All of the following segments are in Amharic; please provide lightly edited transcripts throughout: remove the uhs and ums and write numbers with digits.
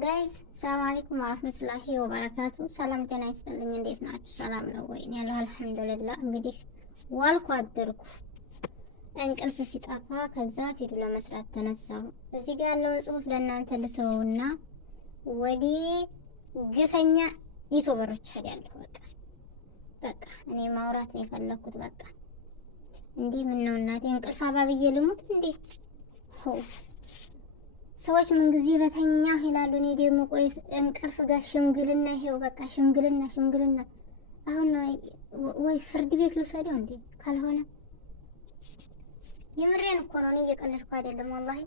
ጋይዝ ሰላም አለይኩም ወራህመቱላሂ ወበረካቱ። ሰላም ጤና ይስጥልኝ። እንዴት ናችሁ? ሰላም ነው ወይ? እኔ ያለው አልሐምዱሊላህ። እንግዲህ ዋልኩ አደርኩ እንቅልፍ ሲጠፋ ከዛ ቪዲዮ ለመስራት ተነሳሁ። እዚህ ጋር ያለውን ጽሁፍ ለእናንተ ልተውና ወዲ ግፈኛ ዩቲዩበሮች ሄዳለሁ። በቃ እኔ ማውራት ነው የፈለኩት። በቃ እንዲህ ምን ነው እናቴ እንቅልፍ አባብዬ ልሙት እንዴ? ሰዎች ምን ጊዜ በተኛ ይላሉ። እኔ ደግሞ ቆይ እንቅልፍ ጋር ሽምግልና፣ ይሄው በቃ ሽምግልና። አሁን ወይ ፍርድ ቤት ልውሰደው እንዴ? ካልሆነ የምሬን እኮ ነው። እኔ እየቀለድኩ አይደለም ወላሂ።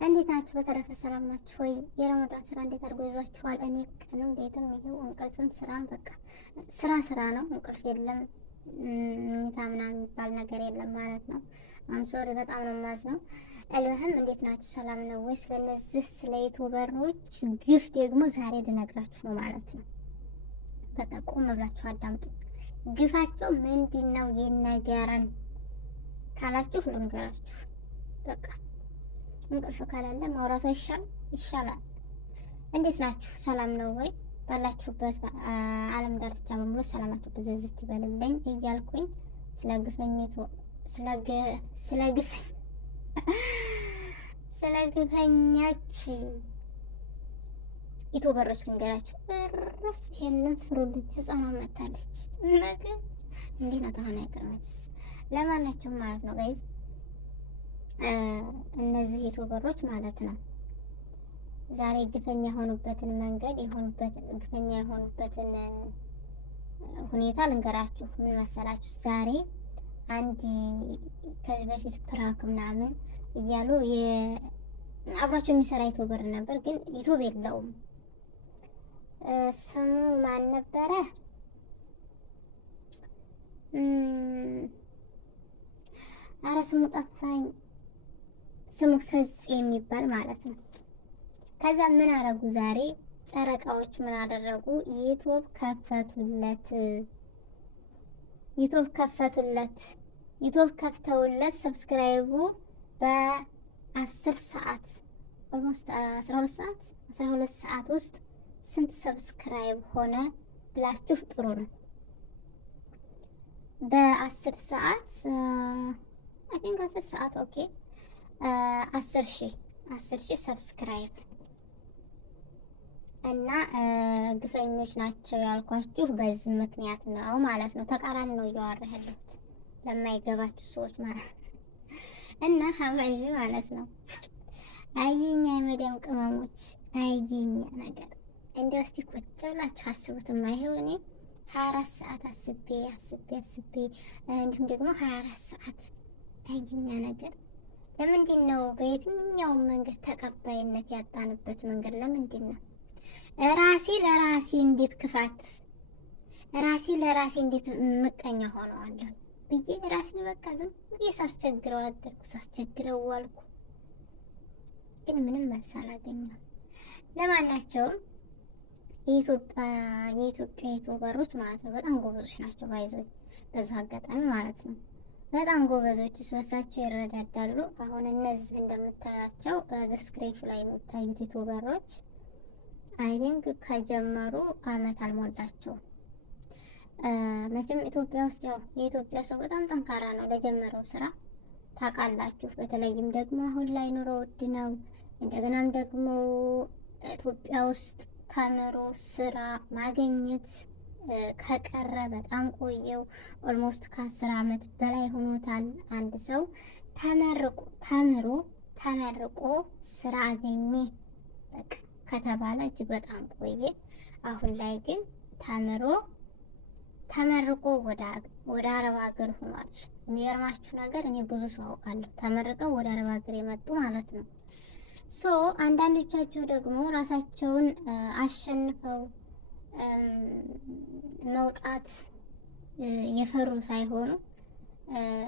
እንዴት ናችሁ? በተረፈ ሰላም ናችሁ ወይ? የረመዳን ስራ እንዴት አድርጎ ይዟችኋል? እኔ ቀንም ሌትም ይሄው እንቅልፍም ስራም በቃ ስራ ነው። እንቅልፍ የለም ምኝታ ምናምን የሚባል ነገር የለም ማለት ነው። ሶሪ በጣም ነው የማዝነው። አልወህም እንዴት ናችሁ? ሰላም ነው ወይ? ስለነዚህ ስለ ዩቲዩበሮች ግፍ ደግሞ ዛሬ ልነግራችሁ ነው ማለት ነው። በቃ ቆም ብላችሁ አዳምጡ። ግፋቸው ምንድን ነው የነገረን ካላችሁ ልንገራችሁ። በቃ እንቅልፍ ካላለ ማውራቱ ይሻላል። እንዴት ናችሁ? ሰላም ነው ወይ? ባላችሁበት ዓለም ዳርቻ በሙሉ ሰላማችሁ ብዝዝት ይበልልኝ እያልኩኝ ስለ ግፈኞች ዩቲዩበሮች ልንገራችሁ። ይሄንን ፍሩልኝ። ህፃኗ መታለች ነገር እንዴት ነው ተሆነ አይቀርምስ። ለማናቸውም ማለት ነው ጋይዝ እነዚህ ዩቲዩበሮች ማለት ነው ዛሬ ግፈኛ የሆኑበትን መንገድ ግፈኛ የሆኑበትን ሁኔታ ልንገራችሁ። ምን መሰላችሁ? ዛሬ አንድ ከዚህ በፊት ፕራንክ ምናምን እያሉ አብሯቸው የሚሰራ ዩቲዩበር ነበር፣ ግን ዩቲዩብ የለውም። ስሙ ማን ነበረ? አረ ስሙ ጠፋኝ። ስሙ ፍጽ የሚባል ማለት ነው። ከዛ ምን አረጉ? ዛሬ ጨረቃዎች ምን አደረጉ? ዩቲዩብ ከፍተውለት ሰብስክራይቡ በ10 ሰዓት ኦልሞስት 12 ሰዓት ውስጥ ስንት ሰብስክራይብ ሆነ ብላችሁ ጥሩ ነው። በ10 ሰዓት አይ ቲንክ 10 ሰዓት ኦኬ 10,000 ሰብስክራይብ እና ግፈኞች ናቸው ያልኳችሁ በዚህ ምክንያት ነው ማለት ነው። ተቃራኒ ነው እያወራ ያለሁት ለማይገባችሁ ሰዎች ማለት እና ሀባይቢ ማለት ነው። አየኛ የመዲያም ቅመሞች አየኛ ነገር እንደው እስቲ ቁጭ ብላችሁ አስቡትማ። ይሄው እኔ 24 ሰዓት አስቤ እንዲሁም ደግሞ 24 ሰዓት አየኛ ነገር። ለምንድን ነው በየትኛውም መንገድ ተቀባይነት ያጣንበት መንገድ ለምንድን ነው? ራሴ ለራሴ እንዴት ክፋት፣ ራሴ ለራሴ እንዴት ምቀኛ ሆነዋለሁ ብዬ ራሴ በቃ ዝም ብዬ ሳስቸግረው አደርኩ፣ ሳስቸግረው ዋልኩ። ግን ምንም መልስ አላገኘሁም። ለማናቸውም የኢትዮጵያ ዩቲዩበሮች ማለት ነው በጣም ጎበዞች ናቸው። ባይዞ በዙ አጋጣሚ ማለት ነው በጣም ጎበዞች፣ ስበሳቸው ይረዳዳሉ። አሁን እነዚህ እንደምታያቸው ስክሪንሹ ላይ የሚታዩት ዩቲዩበሮች አይ ቲንክ ከጀመሩ አመት አልሞላቸውም። መቼም ኢትዮጵያ ውስጥ ያው የኢትዮጵያ ሰው በጣም ጠንካራ ነው ለጀመረው ስራ ታውቃላችሁ። በተለይም ደግሞ አሁን ላይ ኑሮ ውድ ነው። እንደገናም ደግሞ ኢትዮጵያ ውስጥ ተምሮ ስራ ማግኘት ከቀረ በጣም ቆየው። ኦልሞስት ከ10 አመት በላይ ሆኖታል። አንድ ሰው ተመርቆ ስራ አገኘ በቃ ከተባለ እጅግ በጣም ቆየ። አሁን ላይ ግን ተመርቆ ወደ አረብ ሀገር ሆኗል። የሚገርማችሁ ነገር እኔ ብዙ ሰው አውቃለሁ ተመርቀው ወደ አረብ ሀገር የመጡ ማለት ነው። አንዳንዶቻቸው ደግሞ ራሳቸውን አሸንፈው መውጣት የፈሩ ሳይሆኑ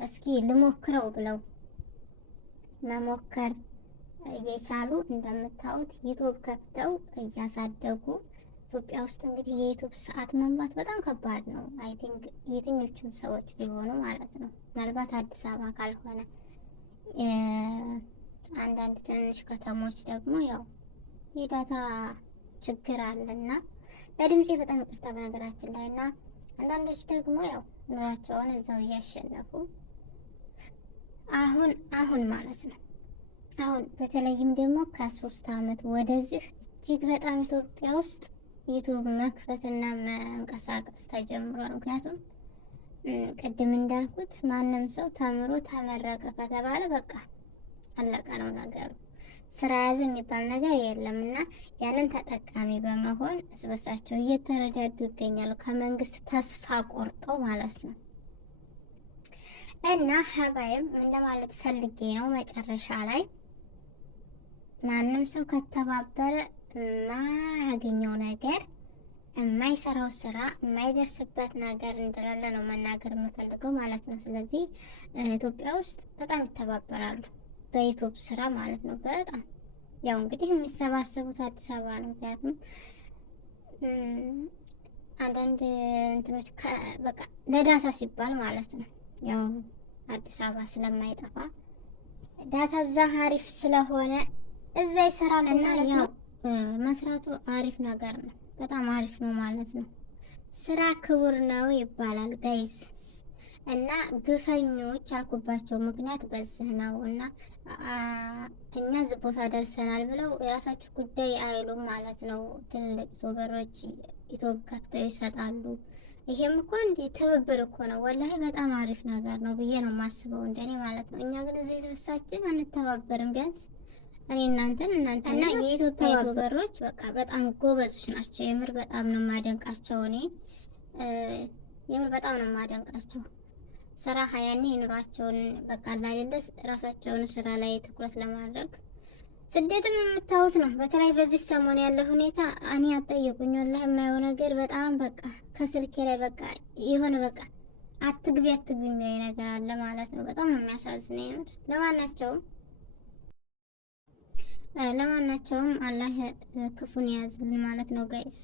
እስኪ ልሞክረው ብለው መሞከር እየቻሉ እንደምታዩት ዩቲዩብ ከፍተው እያሳደጉ። ኢትዮጵያ ውስጥ እንግዲህ የዩቲዩብ ሰዓት መምራት በጣም ከባድ ነው። አይ ቲንክ የትኞቹም ሰዎች ቢሆኑ ማለት ነው። ምናልባት አዲስ አበባ ካልሆነ አንዳንድ ትንንሽ ከተሞች ደግሞ ያው የዳታ ችግር አለና ለድምፄ በጣም ይቅርታ በነገራችን ላይ እና አንዳንዶች ደግሞ ያው ኑሯቸውን እዛው እያሸነፉ አሁን ማለት ነው አሁን በተለይም ደግሞ ከ3 አመት ወደዚህ እጅግ በጣም ኢትዮጵያ ውስጥ ዩቱብ መክፈትና መንቀሳቀስ ተጀምሯል። ምክንያቱም ቅድም እንዳልኩት ማንም ሰው ተምሮ ተመረቀ ከተባለ በቃ አለቀ ነው ነገሩ። ስራ ያዘ የሚባል ነገር የለም እና ያንን ተጠቃሚ በመሆን እስበሳቸው እየተረዳዱ ይገኛሉ። ከመንግስት ተስፋ ቆርጠው ማለት ነው። እና ሀባይም እንደማለት ፈልጌ ነው መጨረሻ ላይ ማንም ሰው ከተባበረ የማያገኘው ነገር የማይሰራው ስራ የማይደርስበት ነገር እንደሌለ ነው መናገር የምፈልገው ማለት ነው። ስለዚህ ኢትዮጵያ ውስጥ በጣም ይተባበራሉ በዩቱብ ስራ ማለት ነው። በጣም ያው እንግዲህ የሚሰባሰቡት አዲስ አበባ ነው። ምክንያቱም አንዳንድ እንትኖች በቃ ለዳታ ሲባል ማለት ነው ያው አዲስ አበባ ስለማይጠፋ ዳታ እዛ አሪፍ ስለሆነ እዛ ይሰራሉ እና ያው መስራቱ አሪፍ ነገር ነው። በጣም አሪፍ ነው ማለት ነው። ስራ ክቡር ነው ይባላል ጋይዝ። እና ግፈኞች ያልኩባቸው ምክንያት በዚህ ነው። እና እኛ እዚህ ቦታ ደርሰናል ብለው የራሳችሁ ጉዳይ አይሉም ማለት ነው። ትልልቅ ዩቱበሮች ዩቱብ ከፍተው ይሰጣሉ። ይሄም እኮ እንደ ትብብር እኮ ነው። ወላሂ በጣም አሪፍ ነገር ነው ብዬ ነው የማስበው እንደኔ ማለት ነው። እኛ ግን እዚህ ተበሳችን አንተባበርም። ቢያንስ እኔ እናንተ እና የኢትዮጵያ ዩቱበሮች በቃ በጣም ጎበዞች ናቸው። የምር በጣም ነው የማደንቃቸው። እኔ የምር በጣም ነው የማደንቃቸው። ስራ ሀያኔ የኑሯቸውን በቃ ላይደስ ራሳቸውን ስራ ላይ ትኩረት ለማድረግ ስደትም የምታዩት ነው። በተለይ በዚህ ሰሞን ያለ ሁኔታ እኔ አጠይቁኝ ወላሂ የማየው ነገር በጣም በቃ ከስልኬ ላይ በቃ የሆነ በቃ አትግቢ የሚል ነገር አለ ማለት ነው። በጣም ነው የሚያሳዝነው። ለማናቸውም አላህ ክፉን ያዝልን ማለት ነው ጋይስ።